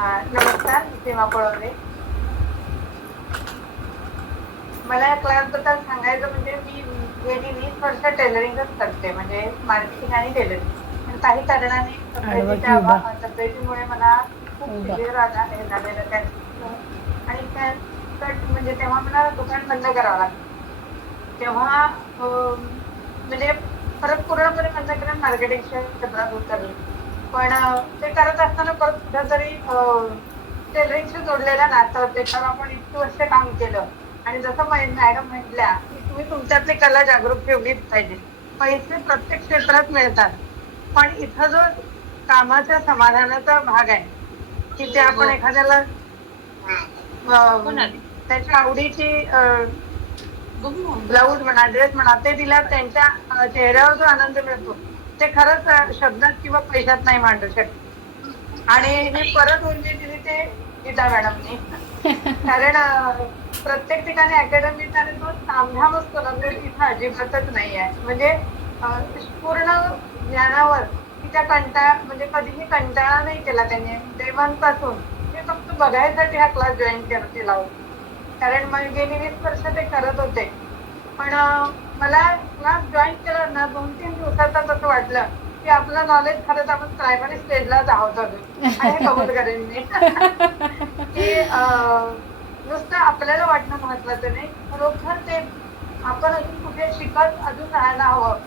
नमस्कार, मी सीमा पळवणे. मला या क्लासबद्दल सांगायचं म्हणजे मी गेली 20 वर्ष टेलरिंगच करते, म्हणजे मार्केटिंग आणि टेलरिंग. पण काही कारणाने आडवा की उभा? तब्येतीमुळे मला खूप उभा. सिव्हिअर हे झालेलं कॅन्सर. आणि कॅन्सर म्हणजे तेव्हा मला दुकान बंद करावं लागलं. तेव्हा म्हणजे परत पूर्णपणे बंद करून मार्केटिंगच्या क्षेत्रात उतरले. पण ते करत असताना परत कुठेतरी टेलरिंगशी जोडलेलं नातं, त्याच्यावर आपण इतकी वर्ष काम केलं. आणि जसं मॅडम म्हटल्या की तुम्ही तुमच्यातली कला जागृत ठेवलीच पाहिजे. पैसे प्रत्येक क्षेत्रात मिळतात, पण इथं जो कामाच्या समाधानाचा भाग आहे की ते आपण एखाद्याला त्याच्या आवडीची ब्लाऊज म्हणा, ड्रेस म्हणा, ते दिल्यावर त्यांच्या चेहऱ्यावर जो आनंद मिळतो ते खरंच शब्दात किंवा पैशात नाही मांडू शकत. आणि ही परत ऊर्जा दिली ते गीता मॅडमनी. कारण प्रत्येक ठिकाणी अकॅडमीत आणि तो तामझाम असतो ना, तो इथं अजिबातच नाही आहे. म्हणजे पूर्ण ज्ञानावर तिच्या म्हणजे कधीही कंटाळा नाही केला त्यांनी. डे वन पासून ते फक्त बघायसाठी हा क्लास जॉईन केला होता. कारण मग गेली 20 वर्ष ते करत होते. पण मला क्लास जॉईन केला ना, 2-3 दिवसातच असं वाटलं की आपलं नॉलेज खरंच आपण प्रायमरी स्टेजलाच आहोत अजून. आणि हे कबूल करेन मी. की नुसतं आपल्याला वाटणं महत्वाचं नाही, खरोखर ते आपण अजून कुठे शिकत अजून राहायला हवं.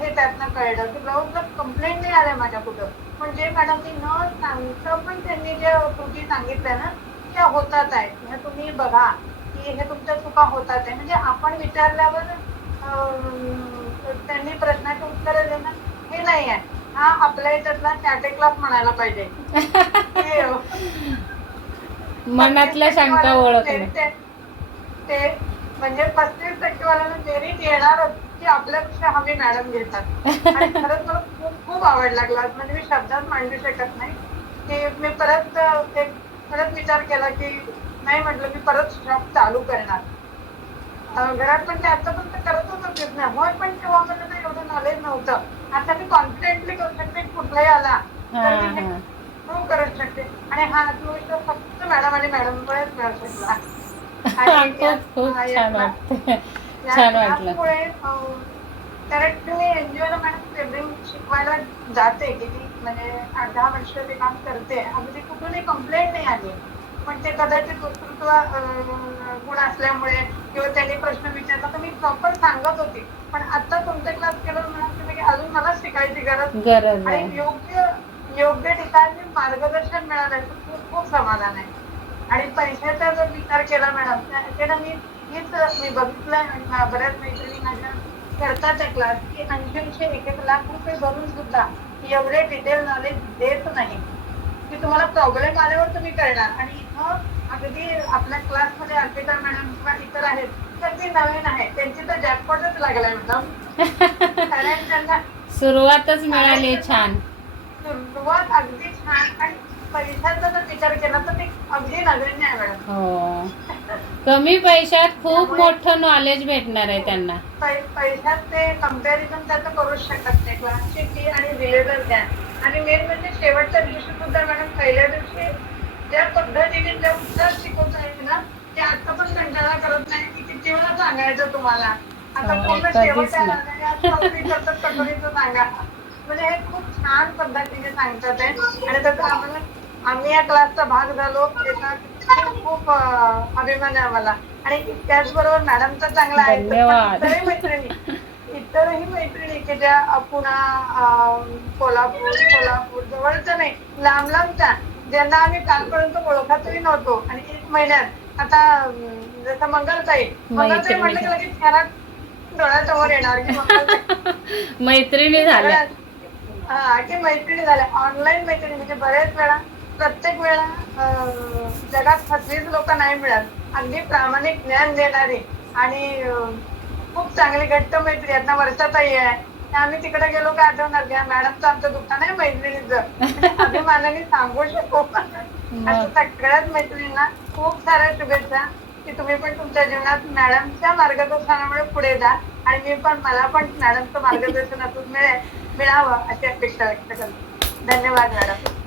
हे त्यातनं कळलं की ब्लाऊजला कंप्लेंट नाही आल्या माझ्या कुठं. पण जे मॅडमनी न सांगता पण त्यांनी ज्या त्रुटी सांगितल्या ना, त्या होतात आहेत. ह्या तुम्ही बघा की हे तुमच्या चुका होतात आहे. म्हणजे आपण विचारल्यावर त्यांनी प्रश्नाची उत्तरं देणं हे नाही आहे. हा आपल्या याच्यातला सॅटे क्लास म्हणायला पाहिजे. मनातल्या शंका ओळखणं. ते म्हणजे 35% वाल्यांना मेरिट येणारच की आपल्यापेक्षा हमी मॅडम घेतात. आणि खरंच मला खूप खूप आवडला क्लास. म्हणजे मी शब्दात मांडू शकत नाही की मी परत विचार केला की नाही, म्हटलं मी परत शॉप चालू करणार. घरात पण ते आतापर्यंत करतच होतेच ना. होय, पण तेव्हा मला ना एवढं नॉलेज नव्हतं. आता मी कॉन्फिडेंटली करू शकते, कुठलाही आला तर मी हे प्रूव्ह करू शकते. आणि हा आत्मविश्वास फक्त मॅडम आणि मॅडममुळेच मिळू शकला. आणि खूप छान वाटतं. या छान वाटलं. क्लासमुळे कारण मी एनजीओला मॅडम टेलरिंग शिकवायला जाते, गेली म्हणजे 8-10 वर्ष ते काम करते. अगदी कुठूनही कंप्लेंट नाही आली. पण ते कदाचित वक्तृत्व गुण असल्यामुळे किंवा त्यांनी प्रश्न विचारला तर मी प्रॉपर सांगत होते. पण आता तुमचा क्लास केल्यावर म्हणाल तुम्ही की अजून मला शिकायची गरज आहे. आणि योग्य ठिकाणी मार्गदर्शन मिळालं तर खूप खूप समाधान आहे. आणि पैशाचा जर विचार केला मॅडम, त्याला मी बघितलं बऱ्याच मैत्रिणी माझ्या करतात त्या क्लास की 80-80, 1-1 लाख रुपये भरून सुद्धा एवढे डिटेल नॉलेज देत नाही की तुम्हाला प्रॉब्लेम आल्यावर तुम्ही करणार. आणि इथं अगदी आपल्या क्लासमध्ये अर्पिता मॅडम किंवा इतर आहेत तर ती नवीन आहे, त्यांची तर जॅकपॉटच लागलाय मॅडम. कारण त्यांना सुरुवातच मिळाली छान. सुरुवात अगदी छान. आणि पैशाचा जर विचार केला तर ते अगदी नगण्य आहे मॅडम. हो, कमी पैशात खूप मोठं नॉलेज भेटणार आहे त्यांना. पैशात ते कम्पॅरिझन त्याचं करूच शकत नाही. क्लासची फी आणि दिलेलं ज्ञान. आणि मेन म्हणजे शेवटच्या दिवशी सुद्धा मॅडम, पहिल्या दिवशी ज्या पद्धतीने ज्या उत्साहात शिकवता येईल ना, ते आता पण कंटाळा करत नाही की किती वेळा सांगायचं तुम्हाला. आता पूर्ण शेवट आहे, आज कटोरीचं सांगा. म्हणजे हे खूप छान पद्धतीने सांगतात आहे. आणि त्याचा आम्ही या क्लासचा भाग झालो याचा खूप खूप अभिमान आहे आम्हाला. आणि त्याचबरोबर मॅडमचा चांगला आहे धन्यवाद. इतरही मैत्रिणी की ज्या पुणा, सोलापूर जवळचं नाही, लांबच्या, ज्यांना आम्ही कालपर्यंत ओळखतही नव्हतो. आणि 1 महिन्यात आता जसं मंगलताई म्हटलं की लगेच घरात डोळ्यासमोर येणार की मंगलताई मैत्रिणी झाल्या. की मैत्रिणी झाल्या. ऑनलाईन मैत्रिणी म्हणजे बरेच वेळा, प्रत्येक वेळा जगात फसवीच लोक नाही मिळत. अगदी प्रामाणिक ज्ञान देणारी आणि खूप चांगली घट्ट मैत्री. आता वर्षाताई आहे, आम्ही तिकडे गेलो का आठवणार घ्या मॅडमचं आमचं दुकान आहे मैत्रिणीचं. म्हणजे अभिमानाने सांगू शकू. असं सगळ्याच मैत्रिणींना खूप साऱ्या शुभेच्छा की तुम्ही पण तुमच्या जीवनात मॅडमच्या मार्गदर्शनामुळे पुढे जा. आणि मला पण मॅडमचं मार्गदर्शन अजून मिळावं अशी अपेक्षा व्यक्त करते. धन्यवाद मॅडम.